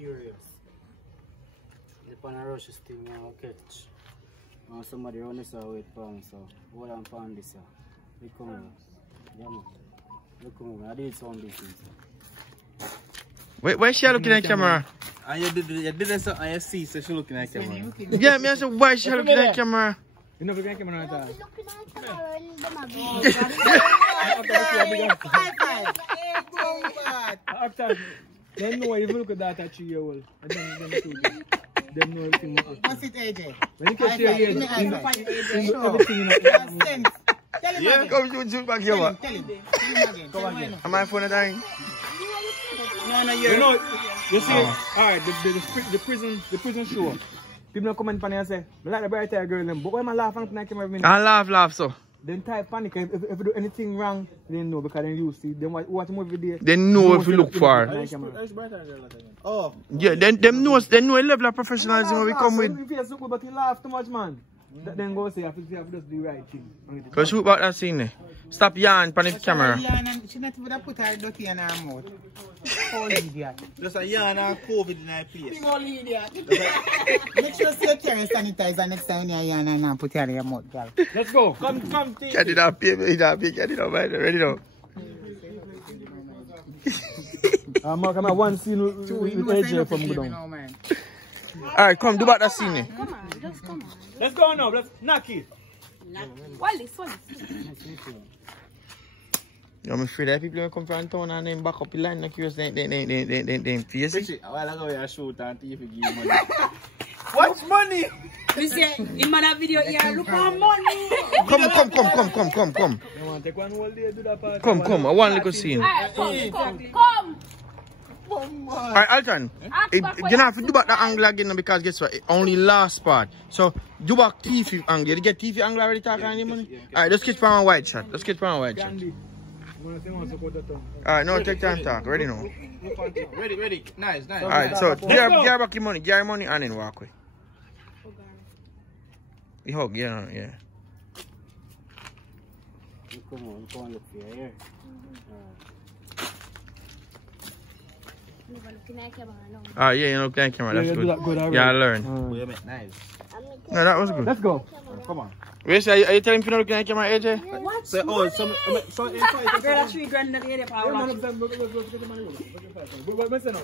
curious. If on a rush still now catch. Somebody run this away with palm, so hold on palm this. Look come here. Yeah, man. Look come here. I did some business. Wait, why is she looking at the camera? And you did something and you see, so she looking at the camera. Yeah, me I said, why is she looking at the camera? You know, looking at the camera at all. After, they know if you look at that at 3-year-old. They know everything. What's it, AJ? When you get to your age, everything in Yeah, come shoot back here. Tell him. Come again. Am I phone dying? No, you know, you see, alright, the prison show. People don't come in and say, I like the bright hair girl, but when I laugh and I come every minute. I laugh, so. Then type panic. If you do anything wrong, they know because then you see. Then watch the movie there. They know if you look for. Oh. Yeah, them know a level of professionalism when we come with. But he laugh too much, man. Then go say, I have to just do the right thing. Go shoot back that scene there. Stop yarn on the camera. She not even put her dirty in her mouth. Holy idiot. Just a yarn and COVID in her face. Holy idiot. Make sure you carry sanitizer next time you yarn and put her in your mouth, girl. Let's go. Come, Get it up, get it up, man. Ready now. I'm at one scene with AJ from Gudong. Alright, come, do back that scene there. Come on, just come on. Let's go now, let's knock it. Wallace. I'm afraid that people will come from town and then back up the line like yours, they face it. A while ago, I shoot and TV give you money. What money? We say, in my video here, look at money. Come. You want to take one whole day, do that part? Come, I want a little scene. Alright, come. Alright, Alton, you don't have to do back the angle again because guess what? It only last part. So, do back TV angle. You get TV angle already talking any money? Alright, let's get from a wide shot. Alright, now take time to talk. Ready now? Ready. Nice. Alright, so, gear back your money and then walk away. You hug, yeah. Come on, look here. Yeah, you know, looking at camera, that's good. Yeah, I learned. Nice. No, that was good. Let's go. Come on. Wait, so are you telling me you're not looking at camera, AJ? What? So, Girl, that's $3 that you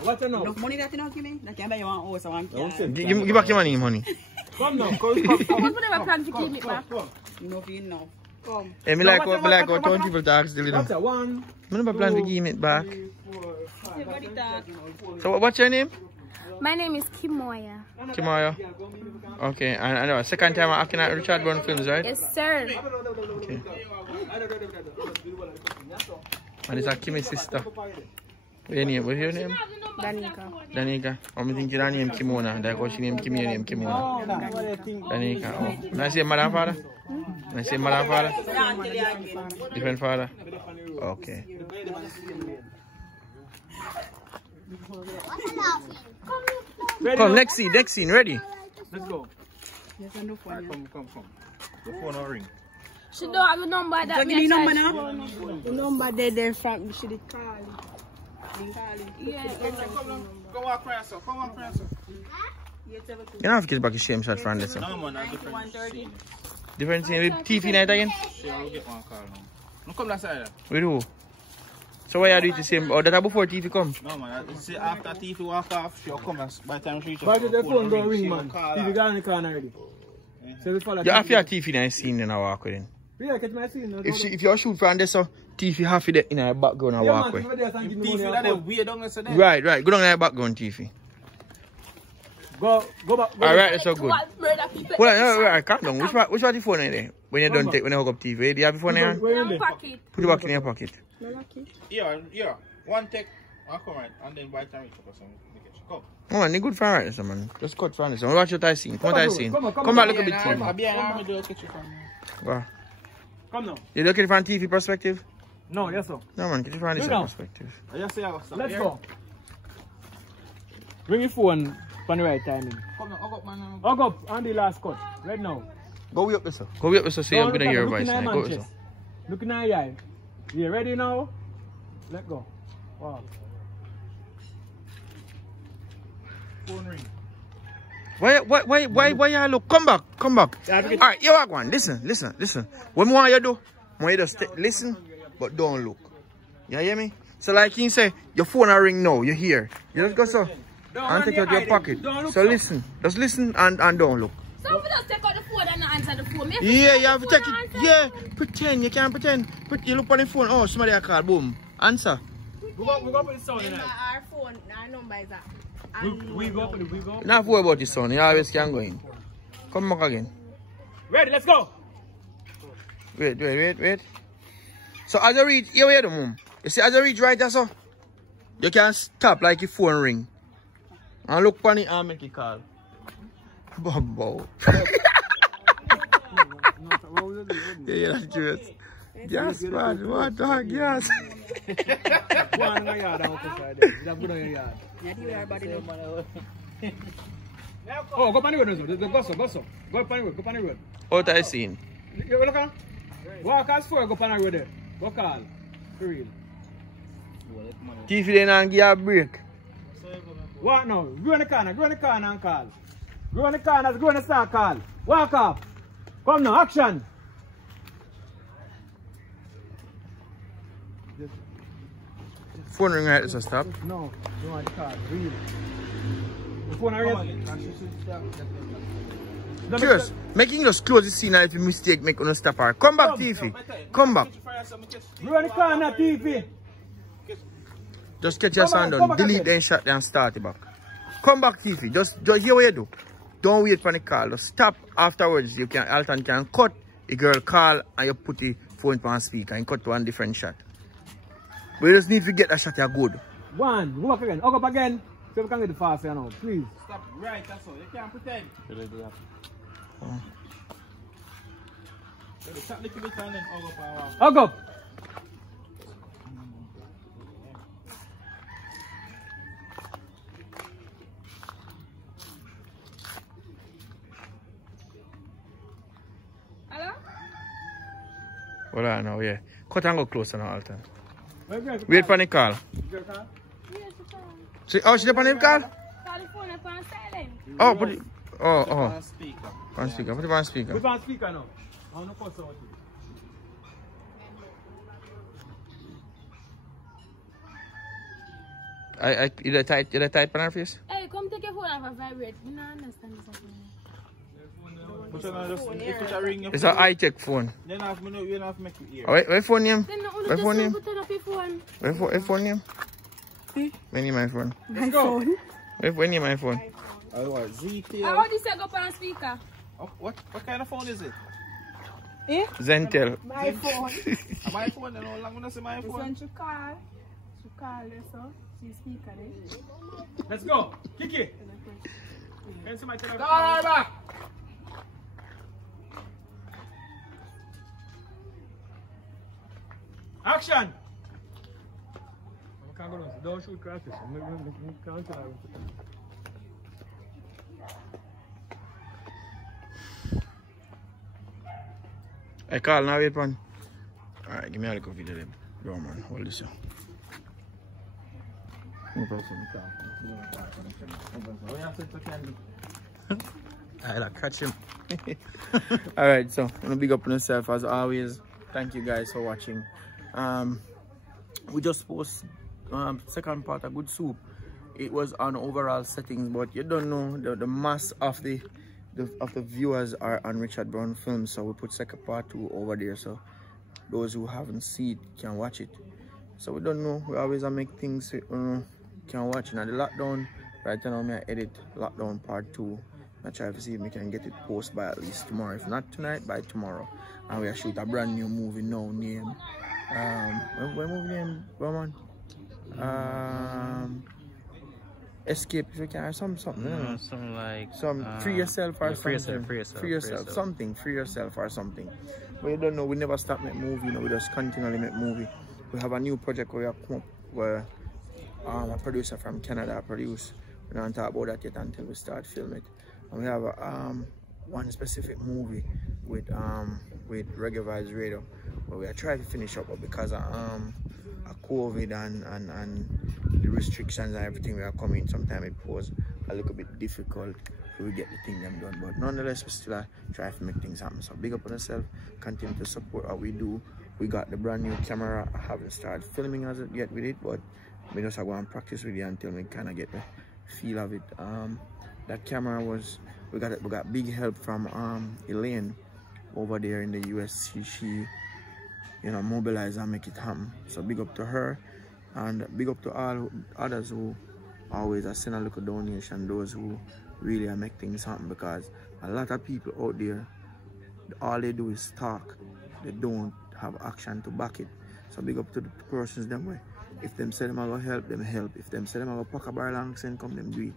What's enough? enough money that you know give me? That can buy you one house or one car. Give back your money. Come now. How much never plan to keep it back? No. Come. Hey, me like what 20 people talk still, you know. One. I never plan to give it back. 3, 4, 5. So what's your name? My name is Kimoya. Okay, and I know, second time I'm acting at Richard Brown Films, right? Yes, sir. Okay. And it's a Kimi's sister. What's your name? Danica. I'm thinking her name Kimona. That's why she named Kimi, your name Kimona. Danica. Oh. And I say mother and father? And I say mother and father? Different father? Okay. Come, next scene, ready? Let's go. Come. The phone will ring. She don't have a number that Give me number now. The number there from she did call. Yeah. Come on, press up. You don't have to get back a shame shot from this. No, man, that's different scene with TV night again? I'll get one call now. No, come that side. With who? So why are you doing the same? Or that before TV come? No, man. See, after TV walk off, she'll come by the time she reaches. Why did the phone go ring, man? TV got in the corner already. So we follow. You have your TV night scene and I walk with him. Yeah, catch my scene. If you shoot from this, so TV have it in our background and walk with. TV that is weird on us. Right. Go down in our background, TV. Go back. Alright, that's so good. Hold on, no, calm down. Which one the phone in there? When you don't take, when you hook up TV, do you have your phone in your Pocket. Put it back in your pocket. Yeah. One take. I'll come right. And then by the time we took us some. Come. Come on, you good for right, man. Just cut from this. Watch your tie scene. Come back, look a bit TV. I'll be an army do a kitchen for me. Wow. Come now. You looking from TV perspective? No, yes sir. No man, get it from this perspective. Let's go. Bring your phone for the right timing. Come now, hug up, man. Hug up on the last cut. Right now. Go way up this, sir. Go way up this, so you're gonna hear your voice. Go this. Looking at your eye. You ready now? Let go. Wow. Why you look? Come back. Alright, you walk one. Listen. What more you do? More you just listen, but don't look. You hear me? So like he say, your phone a ring now, you hear. You just go so and take out your pocket. So listen. Just listen and don't look. So if you just take out the phone and not answer the phone, yeah, you have to take it. Yeah, pretend. You can't pretend. You look on the phone. Oh, somebody a call. Boom. Answer. We go up with the sound tonight. our phone, our number is that. We go up. Not worry about your son. You always can go in. Come back again. Ready, let's go. Wait. So as I reach, here we are the mom. You see, as I reach right there, so you can stop like your phone ring. And look on it and make it call. Bobo. Yeah, that's true. Yes, man. What dog, yes. Go on in your yard and walk outside there. You have good on your yard. Oh, go up on the road. Go so. Go up on the road. What I seen? You look on? Walk as far, go up on the road there. Go call. For real. If you didn't give a break. What now? Go in the corner and call. Go in the corner, go in the start call. Walk up. Come now, action. Phone ring right, so stop. No, don't want the call. Real. The phone already. Curious, making just close the scene and if you mistake, make you stop her. Come back, Tiffy. Come back. Go in the corner, TV. Just get your sound done. Delete then shut and start it back. Come back, Tiffy. Just hear what you do. Don't wait for the call. Just stop afterwards. You can Alton can cut the girl call and you put the phone on speaker and cut to one different shot. But you just need to get that shot here good. One, walk again, hug up again. So we can get the faster now, please. Stop right, that's all. You can't pretend. Hug up. Hello? Hold on now, yeah. Cut and go closer now, Alton. Wait for the call. See, oh, she on the call? Telephone is on silent. Oh, put it. Oh. On speaker. On speaker. Put it on speaker. Put it on speaker now. I want to put something. You type on her face? Hey, come take your phone off and vibrate. You don't understand this. It's a high-tech phone. Then I have to make it here. Oh, wait phone name? Wait phone name? Wait phone name? When name my phone? My phone? When name my phone? ZTL. How do you say go on speaker? Oh, what kind of phone is it? Eh? Zentel. My phone. My phone, then how long when I say my This phone? one she call her so. She speaker there. Let's go. Kiki. Can you see my telephone? Go back. Action! I can't go down. Don't shoot crackers. I call now, wait man. Alright, give me a little video there. Bro man, hold this here. I'll catch him. Alright, so I'm gonna big up on yourself as always. Thank you guys for watching. We just post second part of Good Soup. It was on overall settings, but you don't know the mass of the viewers are on Richard Brown Films, so we put second part 2 over there, so those who haven't seen it can watch it. So we don't know, we always make things can watch. Now the lockdown right now, I edit lockdown part 2. I try to see if we can get it posted by at least tomorrow, if not tonight, by tomorrow. And we are shoot a brand new movie now named what movie name, Roman? Escape, if you can, or something. No, something like free yourself or free something. free yourself. Something, free yourself or something. But you don't know, we never stop make movie, you know, we just continually make movie. We have a new project where we have come up where a producer from Canada produce. We don't talk about that yet until we start filming it. And we have one specific movie with Reggae Vibes Radio where we are trying to finish up, but because of COVID and the restrictions and everything we are coming, sometime it pose a little bit difficult to get the thing them done. But nonetheless, we still try to make things happen. So big up on yourself, continue to support what we do. We got the brand new camera. I haven't started filming as of yet with it, but we just go and practice with it until we kind of get the feel of it. That camera was, we got big help from Elaine over there in the US. She you know, mobilize and make it happen. So big up to her, and big up to all others who always send a little donation, those who really make things happen, because a lot of people out there, all they do is talk. They don't have action to back it. So big up to the persons them way. If them say them are gonna help, them help. If them say them are gonna pack a barrel and send come, them do it.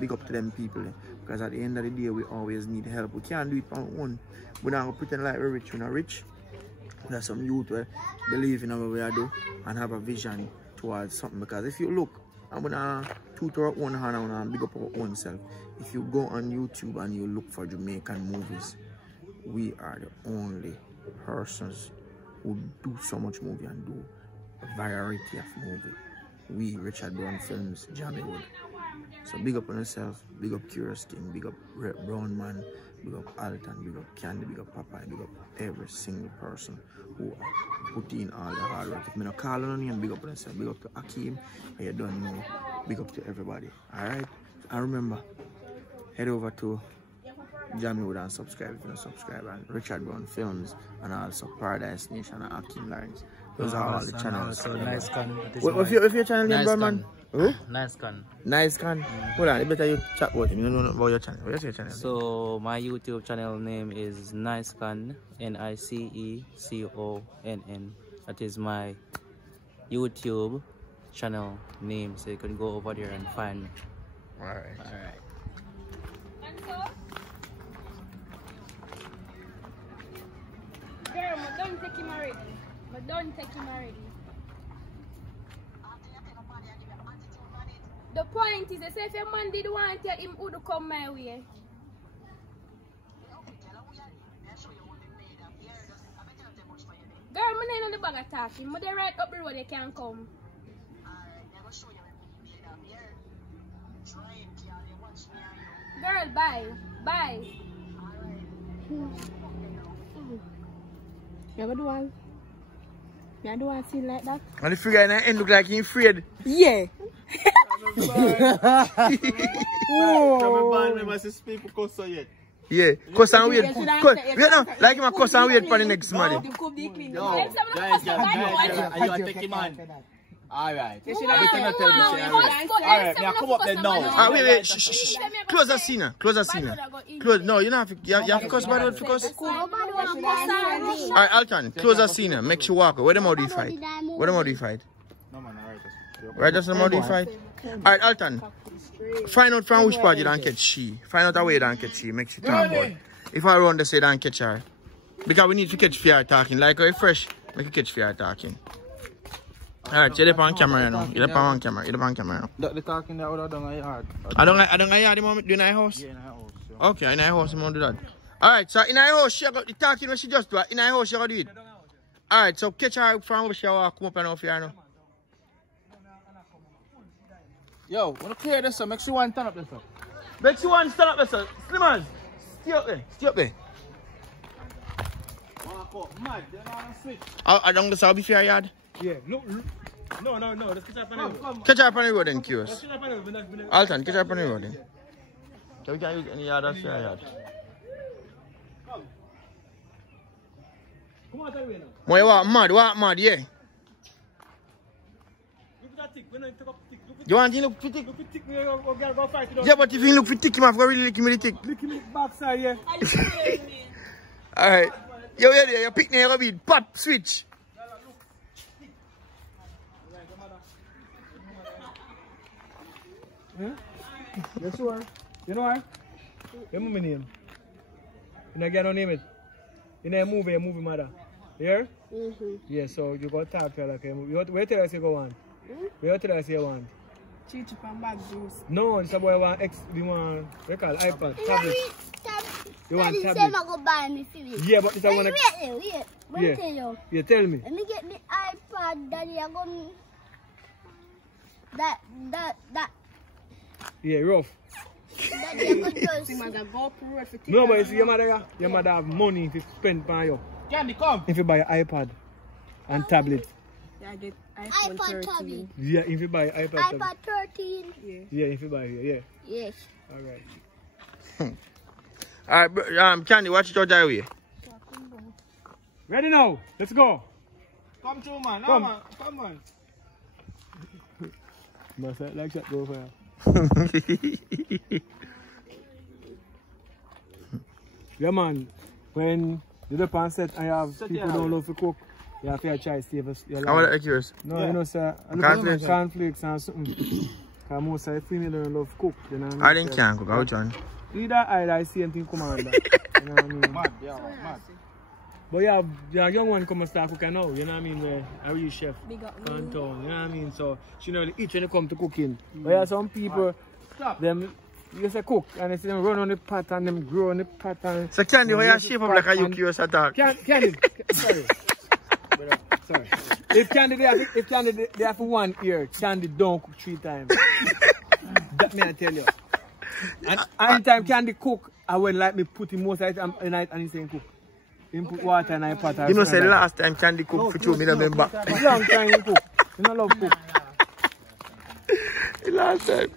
Big up to them people, because at the end of the day, we always need help. We can't do it on our own. We're not gonna pretend like we're rich. We're not rich. There's some youth who believe in what we do and have a vision towards something. Because if you look, I'm gonna toot our own hand and big up our own self. If you go on YouTube and you look for Jamaican movies, we are the only persons who do so much movie and do a variety of movie. We, Richard Brown Films, Jamaican. So big up on yourself, big up Curious King, big up Red Brown Man, big up Alton, big up Candy, big up Popeye, big up every single person who put in all the hard work. If I don't call on you, big up on yourself, big up to Akeem, and you don't know, big up to everybody. Alright? And remember, head over to Jamaican and subscribe if you don't subscribe, and Richard Brown Films, and also Paradise Nation and Akeem Lawrence. Those are all the channels. So nice con. What's your channel name, Brown Man? Who? Nice con. Nice con. Hold on, you better you chat about him. You don't know about your channel. What's your channel? So my YouTube channel name is Nicecon, Nicecon. That is my YouTube channel name. So you can go over there and find me. Alright. Girl, I don't take him already. I don't take him already. The point is, if your man did want him would come my way. Girl, I'm not on the bag of talking. I'm right up the road, they can come. Girl, bye. Bye. You ever do one? You ever do one feel like that? And the figure in the end look like he's afraid. Yeah. Yeah, cuss and wait. Wait now, like him a cuss and wait for the next money. Alright. Alright, come up there now. Wait, shh. Close the scene. Close, no, you don't have to, you have to cuss, bad word for cuss. Alright, Alton, close the scene. Make sure walk. Where the mouth do you fight? Where the mouth do you fight? No man, alright. Right, just the mouth do you fight? Alright, Alton, find out from which part you don't catch she. Find out a way you don't catch she. Make sure talk about. If I run the say don't catch her. Because we need to catch fear talking. Like we're fresh, make you catch fear talking. Alright, you're on camera now. You're on camera now. The talking that would done yard. I don't like the moment do in our house? Yeah, in our house. Okay, in our house, I'm gonna do that. Alright, so in our house, she got the talking when she just do it. In our house, she got to do it. Alright, so catch her from where she walk, come up and off here now. Yo, wanna clear this up? Make sure one turn up this up. Make sure one stand up there, sir. Slimmers, stay up there. Walk up, mad, you don't wanna switch. I don't know, I'll be fair yard. Yeah, look. No, let's catch up on the road. Catch her up on the road then, Curious. Catch up on the road. Alton, catch her up on the road then. So we can't use any yard or fair yard. Come on, tell me now. Why you walk mad, yeah. Look at that tick, when I take up the tick. You want him look for tick? Look at tick, we're gonna go fight it. Yeah, but if he look for tick, he have to really lick him with the tick. Lick him backside, yeah. Alright. You pick me, you beat. Pop, switch. You sure? You know what? You know my name. You don't get no name it. You know movie mother. Here? Yeah, so you got to talk to her like a movie. Where tell us you go on? Where tell us you want? Chichi from bag juice. No, this boy want you want iPad, tablet. You want tablet? Yeah, but this I want to... Yeah, tell me. Let me get the iPad, Daddy. I'm going... That. Yeah, rough. No, but you see, your mother have money if you spend on you. Candy, come. If you buy an iPad and tablet. Yeah, I get iPhone 13. Yeah, if you buy iPad. iPad 13. Yeah, if you buy it, yeah. Yes. Alright. Alright, Candy, watch it out that way. Ready now? Let's go. Come through, man. Come. No, man. Come on. Must like that go for you. Yeah, man. When you look on set and you have people don't love to cook, you have to try to save your life. I want to like yours. No, Yeah. you know, sir. Cornflakes. Cornflakes and something. Because most of the female don't love to cook. You know what I I mean? didn't can cook out, John. Either I see anything come on that. You know what I mean? Mad, yeah, mad. But you have a young one come and start cooking now, you know what I mean? Where a real chef Big up. on town, you know what I mean? So she know eat when it come to cooking. But yeah, some people, them you say cook and they say them run on the pot and them grow on the pot and So Candy, why you shape up like a curious attack? Candy, sorry. Sorry. If Candy they have for 1 year, Candy don't cook 3 times. That me I tell you. And anytime Candy cook, I would like me put him most of the time in night and he saying cook. He put water in the pot. You know, say last time Candy cooked for 2 minutes, remember? Long time you cook. You don't love cook. Last time.